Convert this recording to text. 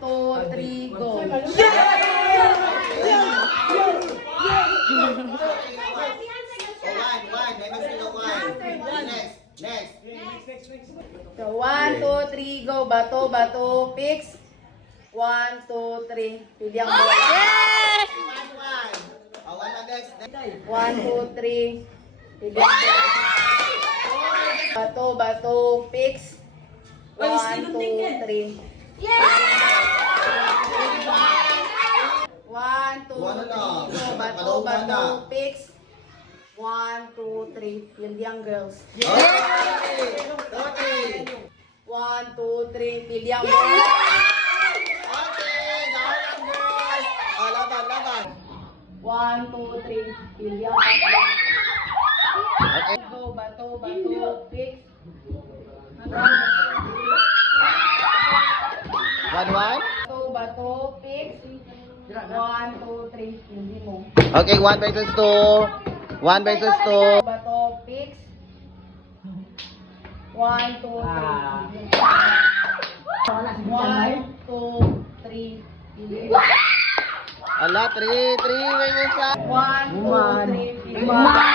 2, 3, go. So, 1, 2, 3, go. Bato, bato, fix. 1, 2, 3. Pili ang bola. 1, 2, 3. Pili ang bola. Bato, bato, fix. 1, 2, 3. 1, 2, 3, go. Bato, bato, fix. 1, 2, 3. Hindi ang girls. 1, 2, 3. Pili ang bola. 1, 2, 3. Pili ang bola. Go, bato, bato, fix. 1, 2, 1-1? bato, fix. 1, 2, 3. Hindi mo. Okay, 1 versus 2. 1 versus 2. Bato, fix. 1, 2, 3. 1, 2, 3. Ala, 3 versus 1, 2, 3.